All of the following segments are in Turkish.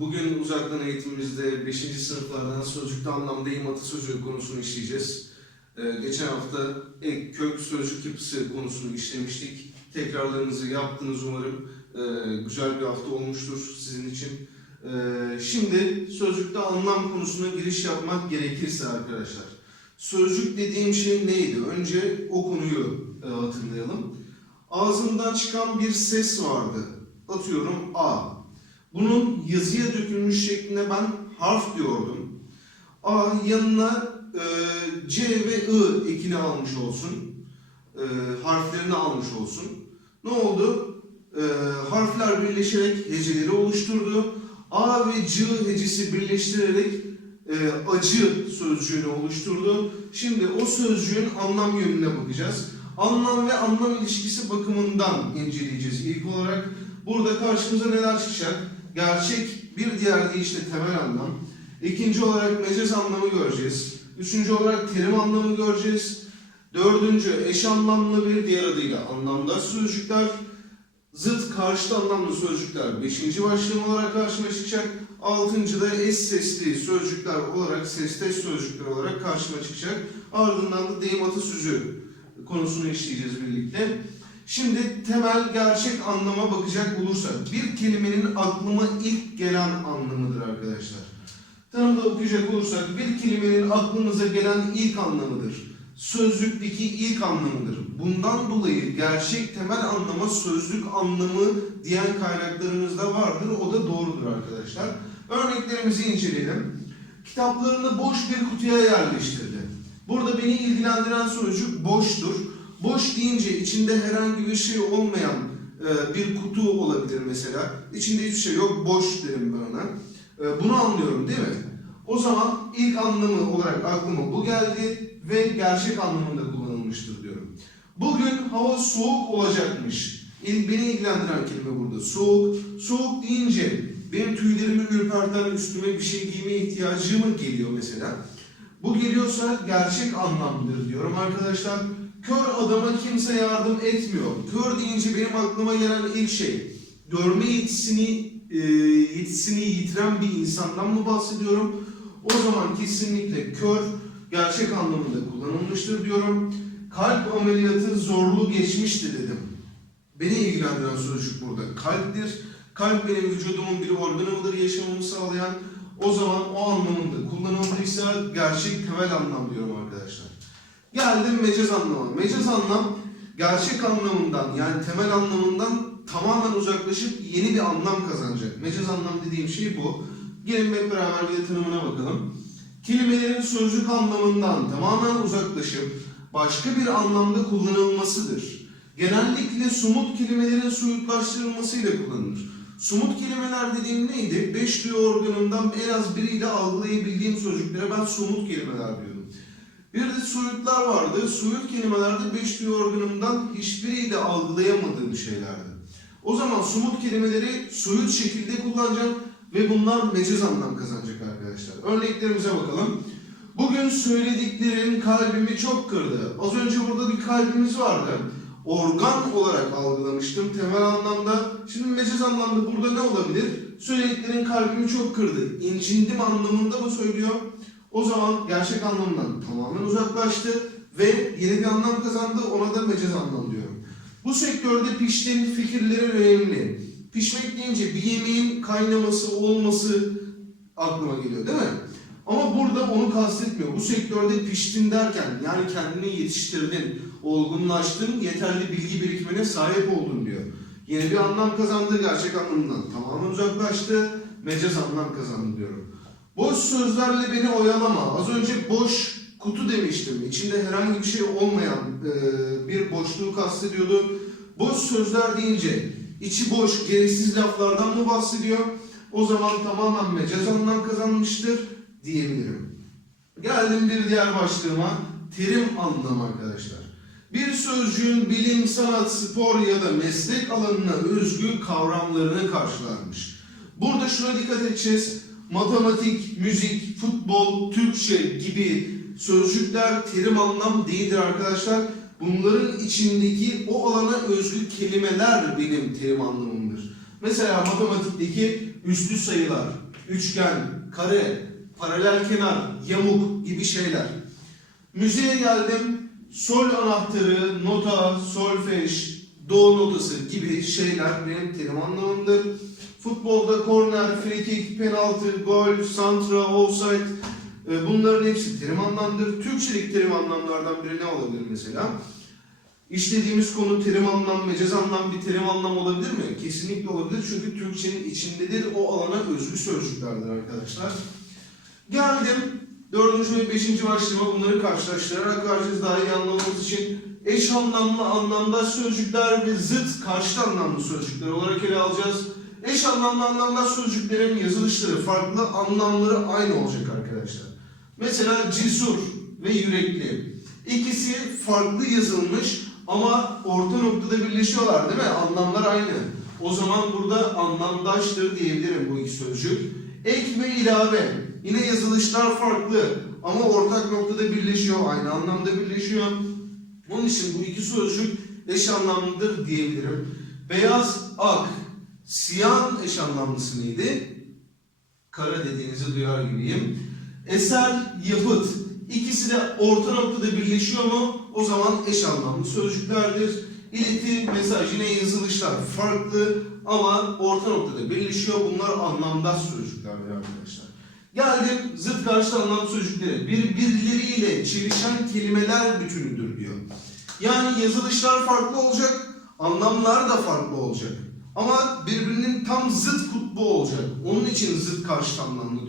Bugün uzaktan eğitimimizde 5. sınıflardan sözcükte anlamda im atasözcüğü konusunu işleyeceğiz. Ee, geçen hafta ek kök sözcük yapısı konusunu işlemiştik. Tekrarlarınızı yaptınız umarım. Ee, güzel bir hafta olmuştur sizin için. Ee, şimdi sözcükte anlam konusuna giriş yapmak gerekirse arkadaşlar. Sözcük dediğim şey neydi? Önce o konuyu e, hatırlayalım. Ağzımdan çıkan bir ses vardı. Atıyorum A. Bunun yazıya dökülmüş şeklinde ben harf diyordum. A yanına e, C ve I ekini almış olsun. E, harflerini almış olsun. Ne oldu? E, harfler birleşerek heceleri oluşturdu. A ve C hecesi birleştirerek e, acı sözcüğünü oluşturdu. Şimdi o sözcüğün anlam yönüne bakacağız. Anlam ve anlam ilişkisi bakımından inceleyeceğiz ilk olarak. Burada karşımıza neler çıkacak? Gerçek bir diğer deyişle temel anlam. İkinci olarak mecaz anlamı göreceğiz. Üçüncü olarak terim anlamı göreceğiz. Dördüncü eş anlamlı bir diğer adıyla anlamda sözcükler. Zıt karşıt anlamlı sözcükler beşinci başlığım olarak karşıma çıkacak. Altıncı da eş sesli sözcükler olarak, sesteş sözcükler olarak karşıma çıkacak. Ardından da deyim atasözü konusunu işleyeceğiz birlikte. Şimdi temel gerçek anlama bakacak olursak bir kelimenin aklıma ilk gelen anlamıdır arkadaşlar. Tanımda okuyacak olursak bir kelimenin aklımıza gelen ilk anlamıdır. Sözlükteki ilk anlamıdır. Bundan dolayı gerçek temel anlama sözlük anlamı diyen kaynaklarımız da vardır. O da doğrudur arkadaşlar. Örneklerimizi inceleyelim. Kitaplarını boş bir kutuya yerleştirdi. Burada beni ilgilendiren sözcük boştur. Boş deyince içinde herhangi bir şey olmayan e, bir kutu olabilir mesela. İçinde hiçbir şey yok, boş derim ben ona. E, bunu anlıyorum değil mi? O zaman ilk anlamı olarak aklıma bu geldi ve gerçek anlamında kullanılmıştır diyorum. Bugün hava soğuk olacakmış. Beni ilgilendiren kelime burada soğuk. Soğuk deyince benim tüylerimi ürperten üstüme bir şey giyme ihtiyacı mı geliyor mesela? Bu geliyorsa gerçek anlamdır diyorum arkadaşlar. Kör adama kimse yardım etmiyor. Kör deyince benim aklıma gelen ilk şey görme yetisini e, yetisini yitiren bir insandan mı bahsediyorum? O zaman kesinlikle kör gerçek anlamında kullanılmıştır diyorum. Kalp ameliyatı zorlu geçmişti dedim. Beni ilgilendiren sözcük burada kalptir. Kalp benim vücudumun bir organı mıdır yaşamamı sağlayan? O zaman o anlamında kullanıldıysa gerçek temel anlam diyorum arkadaşlar. Geldim mecaz anlama. Mecaz anlam gerçek anlamından yani temel anlamından tamamen uzaklaşıp yeni bir anlam kazanacak. Mecaz anlam dediğim şey bu. Gelin hep beraber bir de tanımına bakalım. Kelimelerin sözcük anlamından tamamen uzaklaşıp başka bir anlamda kullanılmasıdır. Genellikle somut kelimelerin soyutlaştırılmasıyla kullanılır. Somut kelimeler dediğim neydi? Beş duyu organımdan en az biriyle algılayabildiğim sözcüklere ben somut kelimeler diyorum. Bir de soyutlar vardı. Soyut kelimelerde beş duyu organımdan hiçbiriyle algılayamadığım şeylerdi. O zaman somut kelimeleri soyut şekilde kullanacağım ve bunlar mecaz anlam kazanacak arkadaşlar. Örneklerimize bakalım. Bugün söylediklerin kalbimi çok kırdı. Az önce burada bir kalbimiz vardı. Organ olarak algılamıştım temel anlamda. Şimdi mecaz anlamda burada ne olabilir? Söylediklerin kalbimi çok kırdı. İncindim anlamında mı söylüyor? O zaman gerçek anlamından tamamen uzaklaştı ve yeni bir anlam kazandı. Ona da mecaz anlam diyorum. Bu sektörde piştiğin fikirlerin önemli. Pişmek deyince bir yemeğin kaynaması, olması aklıma geliyor değil mi? Ama burada onu kastetmiyor. Bu sektörde piştin derken yani kendini yetiştirdin, olgunlaştın, yeterli bilgi birikimine sahip oldun diyor. Yeni bir anlam kazandı gerçek anlamından. Tamamen uzaklaştı, mecaz anlam kazandı diyorum. Boş sözlerle beni oyalama. Az önce boş kutu demiştim. İçinde herhangi bir şey olmayan e, bir boşluğu kastediyordu. Boş sözler deyince içi boş, gereksiz laflardan mı bahsediyor? O zaman tamamen mecaz anlam kazanmıştır diyebilirim. Geldim bir diğer başlığıma. Terim anlamı arkadaşlar. Bir sözcüğün bilim, sanat, spor ya da meslek alanına özgü kavramlarını karşılarmış. Burada şuna dikkat edeceğiz. Matematik, müzik, futbol, Türkçe gibi sözcükler terim anlam değildir arkadaşlar. Bunların içindeki o alana özgü kelimeler benim terim anlamımdır. Mesela matematikteki üslü sayılar, üçgen, kare, paralel kenar, yamuk gibi şeyler. Müziğe geldim. Sol anahtarı, nota, solfej, do notası gibi şeyler benim terim anlamımdır. Futbolda korner, free kick, penaltı, gol, santra, offside e, bunların hepsi terim anlamdır. Türkçelik terim anlamlardan biri ne olabilir mesela? İşlediğimiz konu terim anlam, mecaz anlam bir terim anlam olabilir mi? Kesinlikle olabilir çünkü Türkçenin içindedir o alana özgü sözcüklerdir arkadaşlar. Geldim dördüncü ve beşinci başlığıma bunları karşılaştırarak vereceğiz daha iyi anlamamız için. Eş anlamlı anlamda sözcükler ve zıt karşıt anlamlı sözcükler olarak ele alacağız. Eş anlamlı anlamda sözcüklerin yazılışları farklı, anlamları aynı olacak arkadaşlar. Mesela cesur ve yürekli. İkisi farklı yazılmış ama orta noktada birleşiyorlar değil mi? Anlamlar aynı. O zaman burada anlamdaştır diyebilirim bu iki sözcük. Ek ve ilave. Yine yazılışlar farklı ama ortak noktada birleşiyor, aynı anlamda birleşiyor. Onun için bu iki sözcük eş anlamlıdır diyebilirim. Beyaz, ak, siyah eş anlamlısı neydi? Kara dediğinizi duyar gibiyim. Eser, yapıt. İkisi de orta noktada birleşiyor mu? O zaman eş anlamlı sözcüklerdir. İleti, mesaj yine yazılışlar farklı ama orta noktada birleşiyor. Bunlar anlamdaş sözcüklerdir arkadaşlar. Geldim zıt karşı anlam sözcüklere. Birbirleriyle çelişen kelimeler bütünüdür diyor. Yani yazılışlar farklı olacak, anlamlar da farklı olacak. Ama birbirinin tam zıt kutbu olacak. Onun için zıt karşı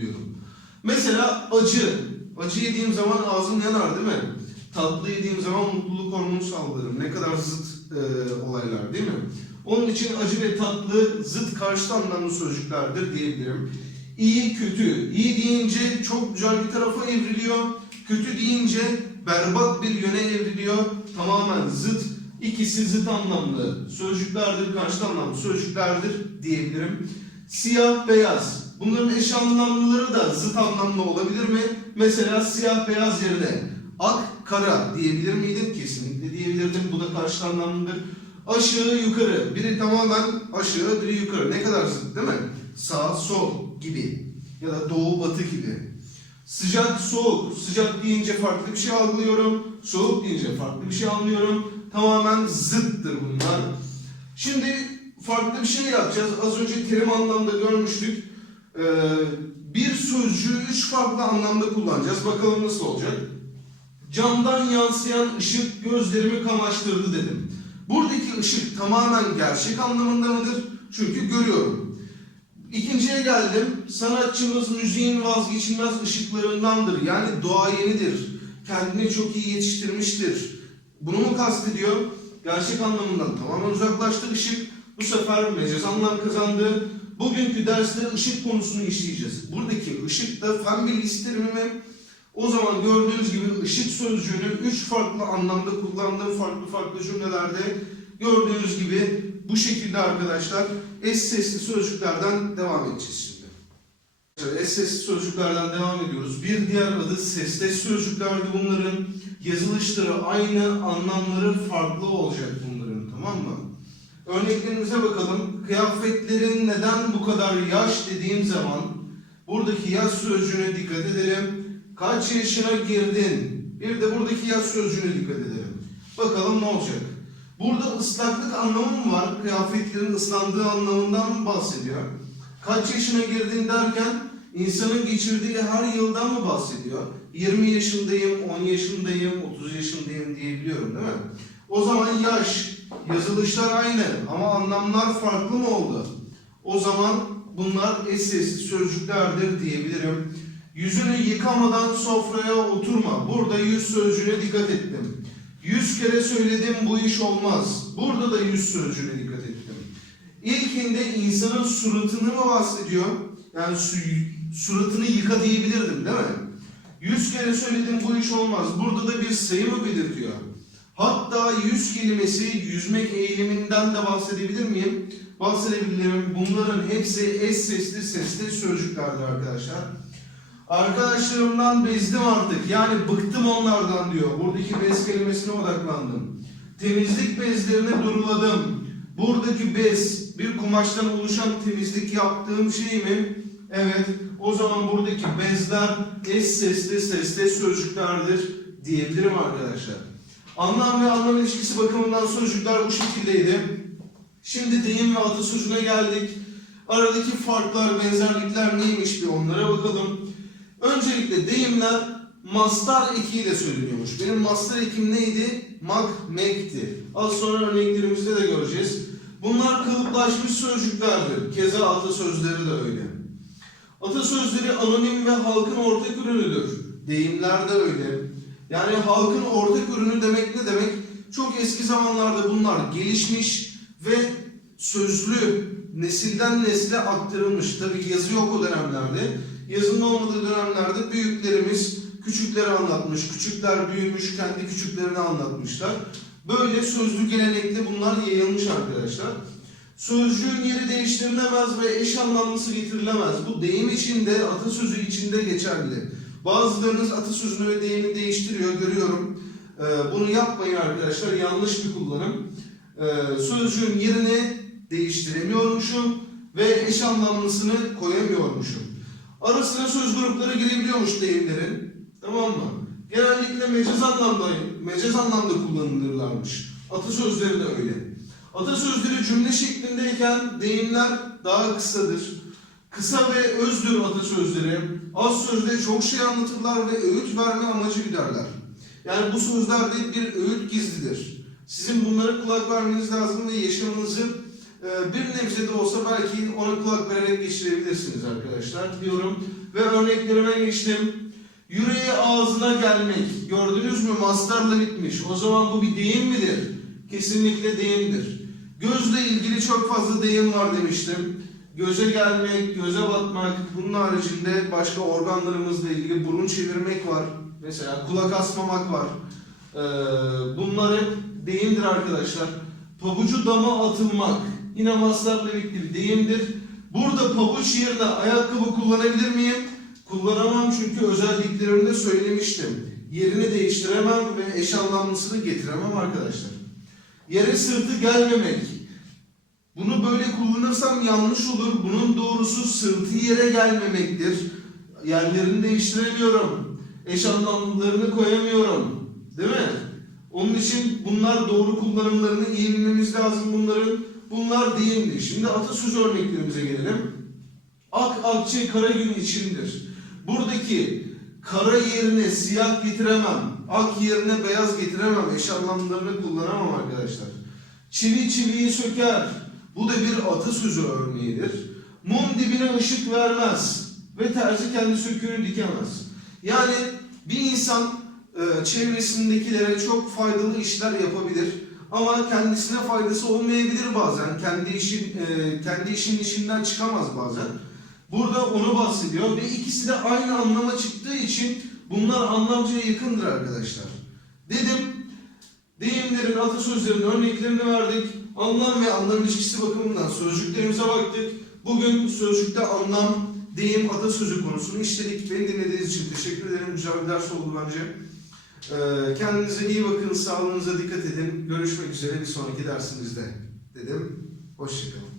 diyorum. Mesela acı. Acı yediğim zaman ağzım yanar değil mi? Tatlı yediğim zaman mutluluk hormonu salgılarım. Ne kadar zıt e, olaylar değil mi? Onun için acı ve tatlı zıt karşı anlamlı sözcüklerdir diyebilirim. İyi, kötü. İyi deyince çok güzel bir tarafa evriliyor. Kötü deyince berbat bir yöne evriliyor. Tamamen zıt. İkisi zıt anlamlı sözcüklerdir, karşı anlamlı sözcüklerdir diyebilirim. Siyah, beyaz. Bunların eş anlamlıları da zıt anlamlı olabilir mi? Mesela siyah beyaz yerine ak, kara diyebilir miydim? Kesinlikle diyebilirdim. Bu da karşı anlamlıdır. Aşağı, yukarı. Biri tamamen aşağı, biri yukarı. Ne kadar zıt değil mi? Sağ, sol gibi. Ya da doğu, batı gibi. Sıcak, soğuk. Sıcak deyince farklı bir şey algılıyorum. Soğuk deyince farklı bir şey anlıyorum. Tamamen zıttır bunlar. Şimdi farklı bir şey yapacağız. Az önce terim anlamda görmüştük. Ee, bir sözcüğü üç farklı anlamda kullanacağız. Bakalım nasıl olacak. Camdan yansıyan ışık gözlerimi kamaştırdı dedim. Buradaki ışık tamamen gerçek anlamında mıdır? Çünkü görüyorum. İkinciye geldim. Sanatçımız müziğin vazgeçilmez ışıklarındandır. Yani doğayenidir. Kendini çok iyi yetiştirmiştir. Bunu mu kastediyor? Gerçek anlamından tamamen uzaklaştı ışık. Bu sefer mecaz anlam kazandı. Bugünkü derste ışık konusunu işleyeceğiz. Buradaki ışık da fen bilgisi terimi mi? O zaman gördüğünüz gibi ışık sözcüğünü üç farklı anlamda kullandığım farklı farklı cümlelerde gördüğünüz gibi bu şekilde arkadaşlar eş sesli sözcüklerden devam edeceğiz Eş sesli sözcüklerden devam ediyoruz. Bir diğer adı sesli sözcüklerdi bunların. Yazılışları aynı, anlamları farklı olacak bunların tamam mı? Örneklerimize bakalım. Kıyafetlerin neden bu kadar yaş dediğim zaman buradaki yaş sözcüğüne dikkat edelim. Kaç yaşına girdin? Bir de buradaki yaş sözcüğüne dikkat edelim. Bakalım ne olacak? Burada ıslaklık anlamı mı var? Kıyafetlerin ıslandığı anlamından mı bahsediyor? Kaç yaşına girdin derken insanın geçirdiği her yıldan mı bahsediyor? 20 yaşındayım, 10 yaşındayım, 30 yaşındayım diyebiliyorum değil mi? O zaman yaş, yazılışlar aynı ama anlamlar farklı mı oldu? O zaman bunlar eş sesli sözcüklerdir diyebilirim. Yüzünü yıkamadan sofraya oturma. Burada yüz sözcüğüne dikkat ettim. Yüz kere söyledim bu iş olmaz. Burada da yüz sözcüğüne dikkat ettim. İlkinde insanın suratını mı bahsediyor? Yani su, suratını yıka diyebilirdim değil mi? Yüz kere söyledim bu iş olmaz. Burada da bir sayı mı belirtiyor? Hatta yüz kelimesi yüzmek eğiliminden de bahsedebilir miyim? Bahsedebilirim. Bunların hepsi eş sesli sesli sözcüklerdir arkadaşlar. Arkadaşlarımdan bezdim artık. Yani bıktım onlardan diyor. Buradaki bez kelimesine odaklandım. Temizlik bezlerini duruladım. Buradaki bez bir kumaştan oluşan temizlik yaptığım şey mi? Evet. O zaman buradaki bezler eş sesli sesli sözcüklerdir diyebilirim arkadaşlar. Anlam ve anlam ilişkisi bakımından sözcükler bu şekildeydi. Şimdi deyim ve atasözüne geldik. Aradaki farklar, benzerlikler neymiş bir onlara bakalım. Öncelikle deyimler mastar ekiyle söyleniyormuş. Benim mastar ekim neydi? Mak, mekti. Az sonra örneklerimizde de göreceğiz. Bunlar kalıplaşmış sözcüklerdir. Keza atasözleri de öyle. Atasözleri anonim ve halkın ortak ürünüdür. Deyimler de öyle. Yani halkın ortak ürünü demek ne demek? Çok eski zamanlarda bunlar gelişmiş ve sözlü nesilden nesile aktarılmış. Tabii yazı yok o dönemlerde. Yazının olmadığı dönemlerde büyüklerimiz küçüklere anlatmış, küçükler büyümüş, kendi küçüklerine anlatmışlar. Böyle sözlü gelenekle bunlar yayılmış arkadaşlar. Sözcüğün yeri değiştirilemez ve eş anlamlısı getirilemez. Bu deyim içinde, atasözü içinde geçerli. Bazılarınız atasözünü ve deyimi değiştiriyor, görüyorum. Ee, bunu yapmayın arkadaşlar, yanlış bir kullanım. Ee, sözcüğün yerini değiştiremiyormuşum ve eş anlamlısını koyamıyormuşum. Arasına söz grupları girebiliyormuş deyimlerin. Tamam mı? Genellikle mecaz anlamda, mecaz anlamda kullanılırlarmış. Atasözleri de öyle. Atasözleri cümle şeklindeyken deyimler daha kısadır. Kısa ve özdür atasözleri. Az sözde çok şey anlatırlar ve öğüt verme amacı güderler. Yani bu sözlerde bir öğüt gizlidir. Sizin bunlara kulak vermeniz lazım ve yaşamınızı e, bir nebze de olsa belki ona kulak vererek geçirebilirsiniz arkadaşlar diyorum. Ve örneklerime geçtim. Yüreğe ağzına gelmek. Gördünüz mü? Mastarla bitmiş. O zaman bu bir deyim midir? Kesinlikle deyimdir. Gözle ilgili çok fazla deyim var demiştim. Göze gelmek, göze batmak, bunun haricinde başka organlarımızla ilgili burun çevirmek var. Mesela kulak asmamak var. Ee, bunlar hep deyimdir arkadaşlar. Pabucu dama atılmak. Yine maslarla bir deyimdir. Burada pabuç yerine ayakkabı kullanabilir miyim? Kullanamam çünkü özelliklerini de söylemiştim. Yerini değiştiremem ve eş anlamlısını getiremem arkadaşlar. Yere sırtı gelmemek. Bunu böyle kullanırsam yanlış olur. Bunun doğrusu sırtı yere gelmemektir. Yerlerini değiştiremiyorum. Eş anlamlarını koyamıyorum. Değil mi? Onun için bunlar doğru kullanımlarını iyi bilmemiz lazım bunların. Bunlar değildir. Şimdi atasöz örneklerimize gelelim. Ak akçe kara gün içindir. Buradaki kara yerine siyah getiremem. Ak yerine beyaz getiremem. Eş anlamlarını kullanamam arkadaşlar. Çivi çiviyi söker. Bu da bir atasözü örneğidir. Mum dibine ışık vermez ve terzi kendi söküğünü dikemez. Yani bir insan e, çevresindekilere çok faydalı işler yapabilir ama kendisine faydası olmayabilir bazen. Kendi işin e, kendi işin işinden çıkamaz bazen. Burada onu bahsediyor ve ikisi de aynı anlama çıktığı için bunlar anlamcaya yakındır arkadaşlar. Dedim deyimlerin, atasözlerin örneklerini verdik. Anlam ve anlam ilişkisi bakımından sözcüklerimize baktık. Bugün sözcükte anlam, deyim, atasözü konusunu işledik. Beni dinlediğiniz için teşekkür ederim. Güzel bir ders oldu bence. Ee, kendinize iyi bakın, sağlığınıza dikkat edin. Görüşmek üzere bir sonraki dersimizde dedim. Hoşçakalın.